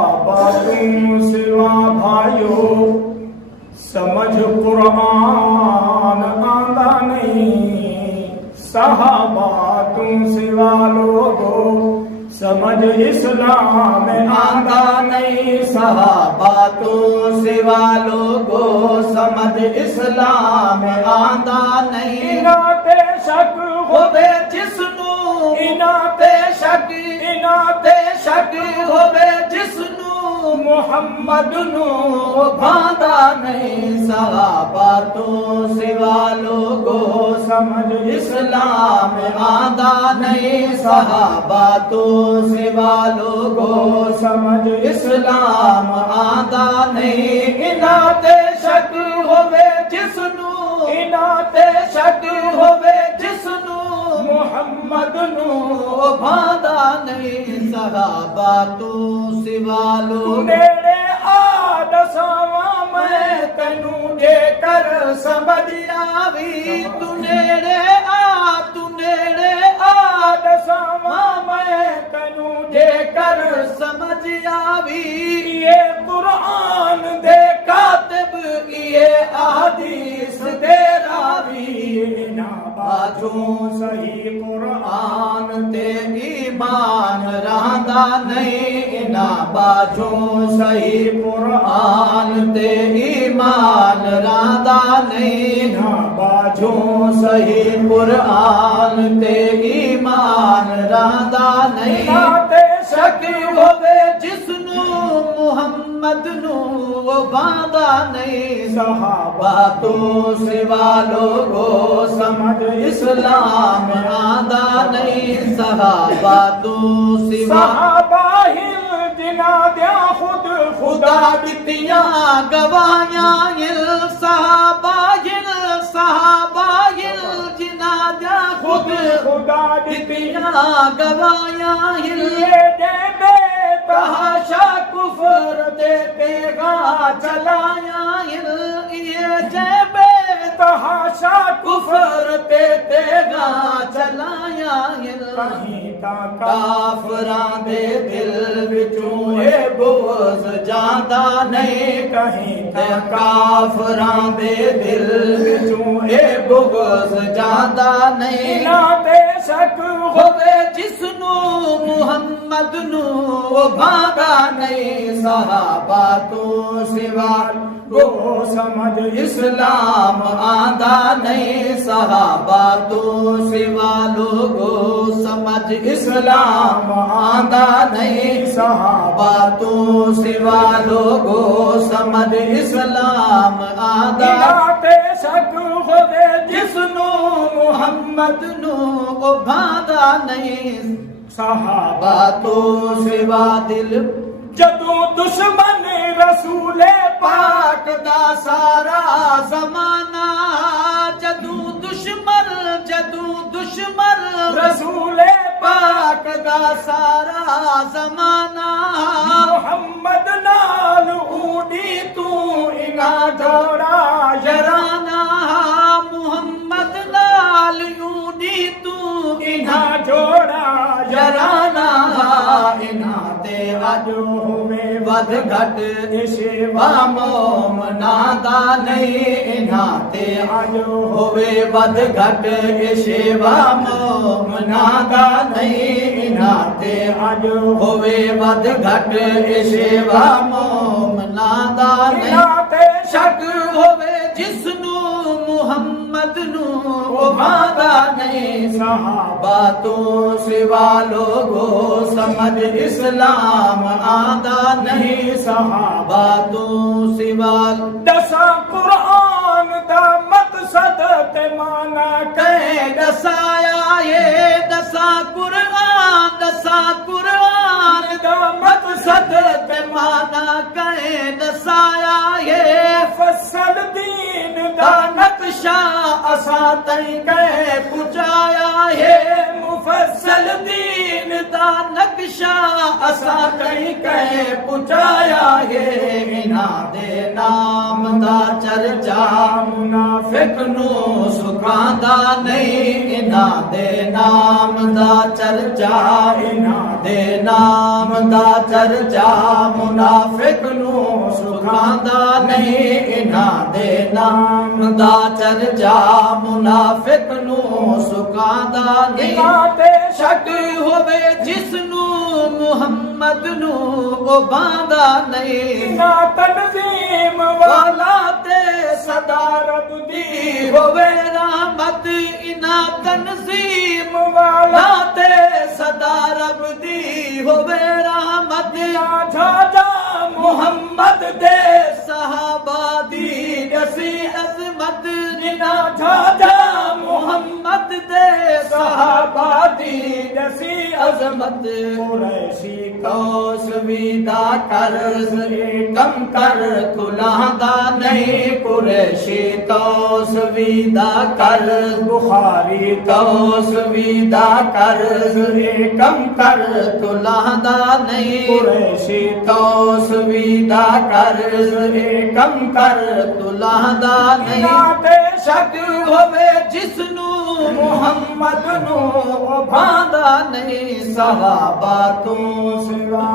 तुम सिवा भाइयों समझ कुरान आंदा नहीं। सहाबा तुम सिवा लोगों समझ इस्लाम आंदा नहीं। सहाबा तुम सिवा लोगों समझ इस्लाम आंदा नहीं। इना ते शक होवे जिसनू इना ते शक इना ते शक होवे जिसनू मुहम्मद नू भांदा नहीं। सहाबा तुम सिवा लोगों समझ इस्लाम आंदा नहीं। सहाबा तुम सिवा लोगों समझ इस्लाम आंदा नहीं। इना ते शक होवे जिसनू इना ते शक होवे जिसनू मुहम्मद नू भांदा नहीं। सहाबा तुम सिवा लोगों नेड़े आ दसावा मैं तैनू जेकर समझ आवी। तू नेड़े आ दसावा मैं तैनू जेकर समझ आवी। ये कुरान दे कातिब ये अहदीस दे रावी। ना बाजू सही कुरान आन ते ईमान रहंदा नहीं। ना बाजू सही कुरान ते ईमान रहंदा नहीं। ना बाजू सही कुरान ते ईमान रहंदा नहीं। नाते शक होवे जिसनू मुहम्मद नू भांदा नहीं। सहाबा तू सिवा लोगों समझ इस्लाम आंदा नहीं। सहाबा तू सिवा सहाबा हिल जिना दिया खुद खुदा दितियां गवायां हिल। सहाबा हिल जिना दिया खुद खुदा दितियां गवायां हिल। ये दे बे तहाशा कुफर दे पेगा चलाया हिल। ये जेबे तहाशा कुफर ते तेगा चलाया हिल। कहीं ता काफरां दे दिल विचों ए बुग़्ज़ जांदा नहीं। कहीं ते काफरां दे दिल विचों ए बुग़्ज़ जांदा नहीं। नाते शक होवे जिसनू मुहम्मद नू भांदा नहीं। सहाबा तू सिवा गो समझ इस्लाम आंदा नहीं। सहाबा तू सिवा लोगों समझ इस्लाम आंदा नहीं। सहाबा तू सिवा लोगों समझ इस्लाम आंदा। नाते शक होवे जिसनू मुहम्मद नू भांदा नहीं। सहाबा तू सिवा दिल जदू दुश्मन रसूले पाक दा सारा ज़माना। जदू दुश्मन रसूले पाक दा सारा ज़माना। मोहम्मद नाल ऊडी तू इना जोड़ा यराना। मुहम्मद नाल ऊडी तू इना जोड़ा यराना। इना ते अज होवे वध घट शेवा मोमना दा नहीं। इना ते आज होवे वध घट शेवा मोमना दा नहीं। इना ते अज होवे वध घट शेवा मोमना दा नहीं। नाते शक होवे जिसनू मुहम्मद नू भांदा नहीं। सहाबा तू सिवा लोगों समझ इस्लाम आंदा नहीं। सहाबा तू सिवा दसा कुरान दा मकसद ते माना कहे दसाया ये दसा कुरान दा मकसद ते माना कहे दसाया ये। फसल दीन दा दा नक्शा असा तई कहे पुचाया ये। मुफस्सल दीन दा नक्शा असा तई कहे पुचाया ये। इना दे नाम दा चर्चा मुनाफिक नू सुखांदा नहीं। इना दे नाम दा चर्चा इना दे नाम दा चर्चा मुनाफिक ਮੁਨਾਫਿਕ ਨੂੰ ਸੁਖਾਂਦਾ ਨਹੀਂ ਇਹਨਾਂ ਦੇ ਨਾਮ ਦਾ ਚਰਚਾ ਮੁਨਾਫਿਕ ਨੂੰ ਸੁਖਾਂਦਾ ਨਹੀਂ ਇਨਾਂ ਤੇ ਸ਼ੱਕ ਹੋਵੇ ਜਿਸ ਨੂੰ ਮੁਹੰਮਦ ਨੂੰ ਉਹ ਬਾਂਦਾ ਨਹੀਂ ਇਨਾਂ ਤਨਜ਼ੀਮ ਵਾਲਾ ਤੇ ਸਦਾ ਰੱਬ ਦੀ ਹੋਵੇ ਰਹਿਮਤ ਇਨਾ ਤਨਜ਼ੀਮ ਵਾਲਾ ਤੇ ਸਦਾ ਰੱਬ ਦੀ ਹੋਵੇ ਰਹਿਮਤ ਨਾ ਝਾਝਾ ਮੁਹੰਮਦ ਦੇ ਸਹਾਬਾ ਦੀ ਦਸੀ ਅਜ਼ਮਤ ਨਾ ਝਾਝਾ ਮੁਹੰਮਦ ਦੇ ਸਹਾਬਾ ਦੀ ਦਸੀ ਅਜ਼ਮਤ ਕੁਰੈਸ਼ੀ ਕੌਸ ਵੀਦਾ ਕਰਜ਼ ਕਮ ਕਰ ਕੁਲਾਂਦਾ ਨਹੀਂ ਕੁਰੈਸ਼ੀ ਕੌਸ ਵੀਦਾ ਕਰਜ਼ ਬੁਖਾਰੀ ਕੌਸ ਵੀਦਾ ਕਰਜ਼ ਕਮ ਕਰ ਕੁਲਾਂਦਾ ਨਹੀਂ ਕੁਰੈਸ਼ੀ ਕੌਸ ਵੀਦਾ ਕਰਜ਼ ਕਮ ਕਰ ਕੁਲਾਂਦਾ ਨਹੀਂ ਇਨਾਂ ਤੇ ਸ਼ੱਕ ਹੋਵੇ ਜਿਸ ਨੂੰ ਮੁਹੰਮਦ ਨੂੰ ਉਹ ਭਾਂਦਾ ਨਹੀਂ ਸਹਾਬਾ ਤੋਂ ਸਿਵਾ